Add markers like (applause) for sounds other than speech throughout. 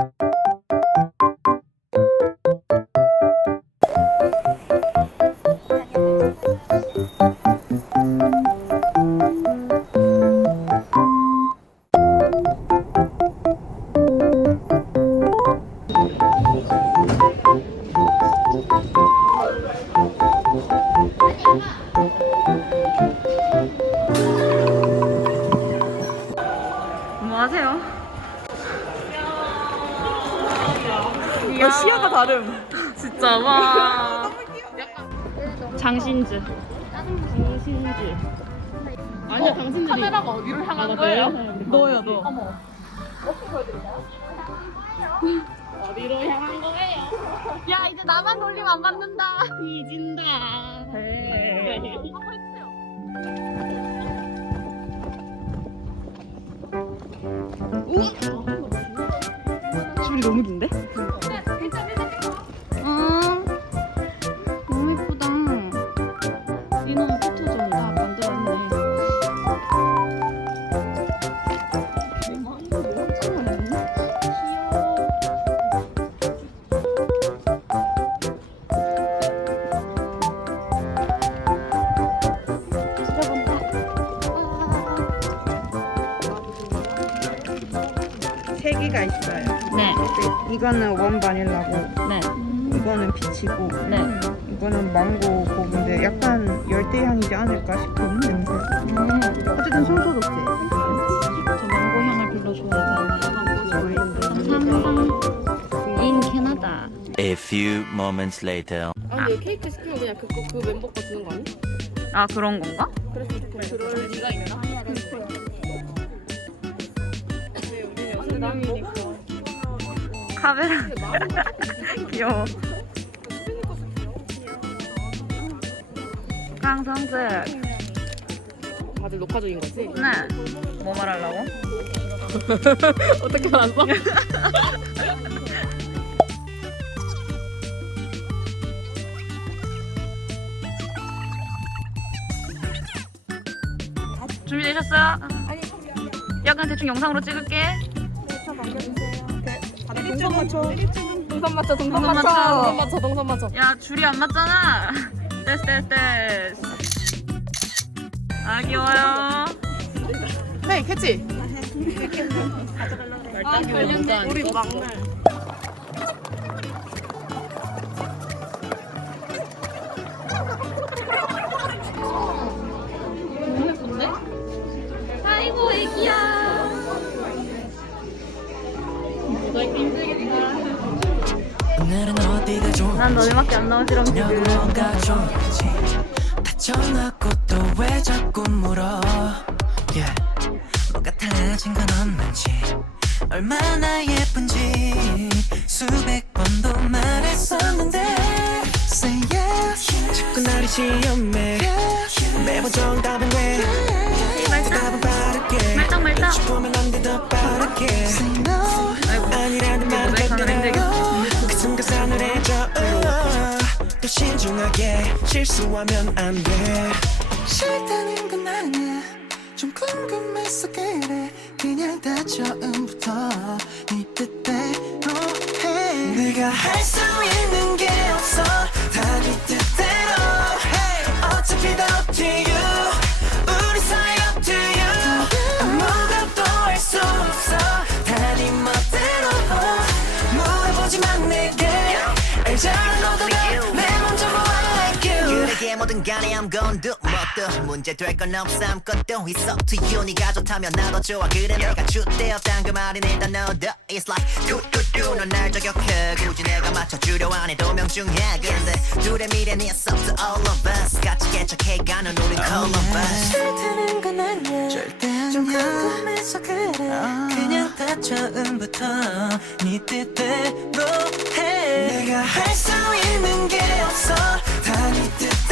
뭐 어디로 향한 거예요? 야, 이제 나만 놀리면 안 받는다. 뒤진다. 한번 해주세요. 줄이 너무 긴데? 아, 있어요. 네, 근데 이거는 원 바닐라고, 네, 이거는 피치고, 네. 이거는 망고 고기인데 약간 열대 향이지 않을까 싶은 냄새. 음, 어쨌든 손소독제. 저 망고 향을 별로 않아요. 감사합니다. 인 캐나다. A few moments later. 아 근데 케이크 시키면 그냥 그, 그, 그 멤버 거 주는 거 아니? 아, 그런 건가? 좋겠어 그럴 리가 있나? 카메라. (laughs) 귀여워. 강성재. 다들 녹화 중인 거지? 네. 뭐 말하려고? (laughs) 어떻게 알았어? (laughs) 준비되셨어요? 약간 대충 영상으로 찍을게. 동선 맞춰. 동선 맞춰 동선 맞춰. 동선 맞춰 동선 맞춰 야, 줄이 안 맞잖아. 떼스, 떼스, 떼스. 아, 귀여워요. 헤이 캐치 아, 걸렸네. 우리 막내 난 너희밖에 안 나오지롱, 지금. 뭐가 좋은지 다 정하고 또왜 자꾸 물어 yeah. 뭐가 달라진 건 없는지 얼마나 예쁜지 수백 번도 말했었는데 Say yes 자꾸 나를 시험해 매번 정답은 왜 대답은 빠르게 말짱, 말짱. 보면 안돼더 빠르게 Say no 그또 신중하게 실수하면 안 돼. 싫다는 건 아니야. 좀 궁금해서 그래. 그냥 다 처음부터 네 뜻대로 해. 내가 할수 있 간에 I'm gon' do 뭐도 문제 될 건 없어 아무것도 It's up to you. 네가 좋다면 나도 좋아. 그래 내가 주대였단 그 말이 일단 너도 It's like 뚜뚜뚜 넌날 저격해. 굳이 내가 맞춰주려 안 해도 명중해 근데 둘의 미래는 It's up to all of us. 같이 개척해가는 우린 Columbus 싫다는 건 아니야. 절대 아니야. 좀 궁금해서 그래. 그냥 다 처음부터 네 뜻대로 해. 내가 할 수 있는 게 없어. 다네 뜻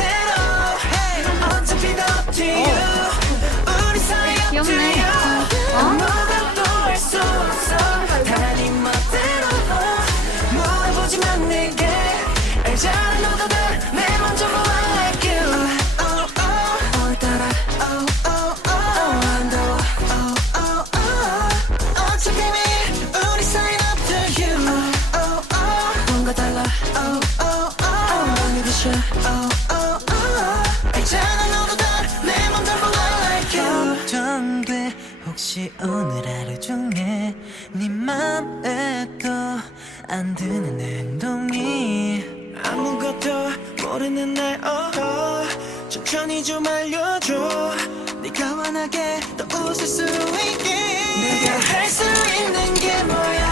안 드는 행동이 아무것도 모르는 날 oh. 천천히 좀 알려줘. 네가 원하게 또 웃을 수 있게. 내가 할 수 있는 게 뭐야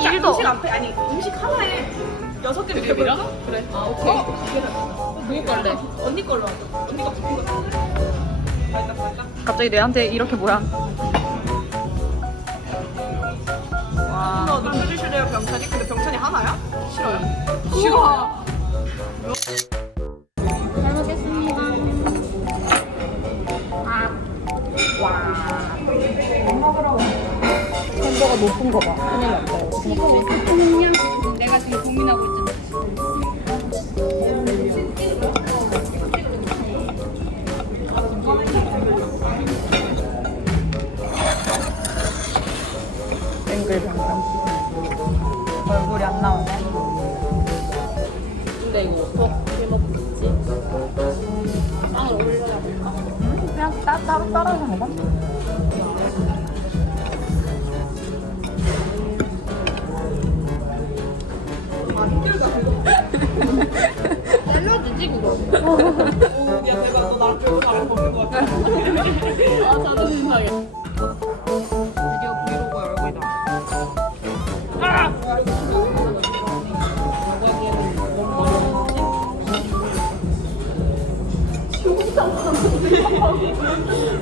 음식 1도 음식 앞에 아니 음식 하나에 여섯 개를 버릴까? 그래. 아, 오케이. 누구 걸래? 언니 걸로 하자. 언니가 바꾼 거 말까? 갑자기 내한테 이렇게 뭐야? 와. 너 누구 주실래요 병찬이? 근데 병찬이 하나야? 싫어요. 싫어. 선도가 높은 거 봐. 큰일 났다. 이거. 내가 지금 고민하고 있잖아. 앵글. 얼굴이 안 나오네. 근데 이거 어떻게 먹지? 빵을 올려야 될까? 그냥 따, 따로 따라서 먹어. 샐러드지 그거. 야 내가 너 나랑 별로 다른 거 먹는 거 같아. 아 자존심 상해. 드디어 브이로그의 얼굴이다.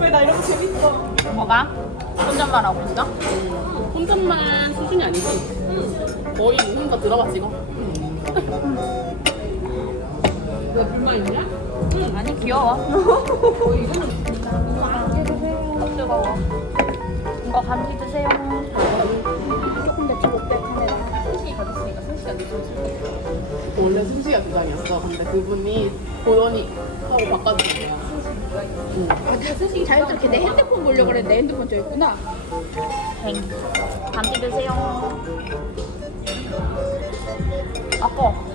왜나 이런 거 재밌어? 뭐가? 혼잣말 하고 있어? 혼잣말 수준이 아니지. 거의 거 들어봤지 이거? 왜 불만 있냐? 아니 귀여워. 뜨거워. 이거 감기 드세요. 조금 더 치고 빼 카메라. 승식이 가졌으니까 승식이 안 되지. 원래 승식이가 그장이었어. 근데 그분이 보더니 하고 바꿔준 거야. 아, 승식이 자연스럽게 내 핸드폰 보려고 그랬는데 내 핸드폰 저기 있구나. 감기 드세요. 아빠.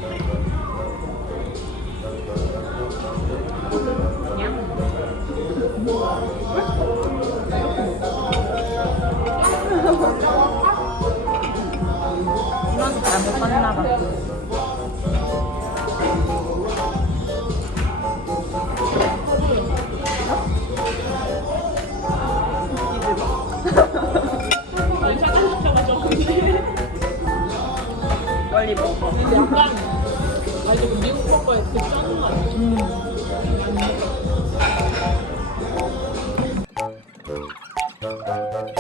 빨리 먹어. 약간 아니 그 미국 버거에 그 짜는 거 아니야? Música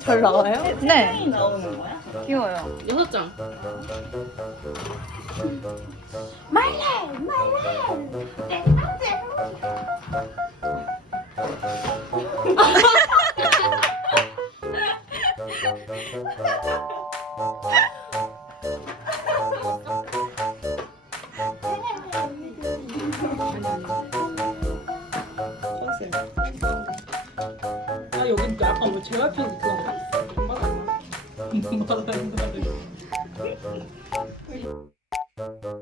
잘 나와요? 네. 귀여워요. 여섯 장. 아 (laughs) 여기 약간 뭐 JYP 그런 거 말하는 (laughs) (laughs)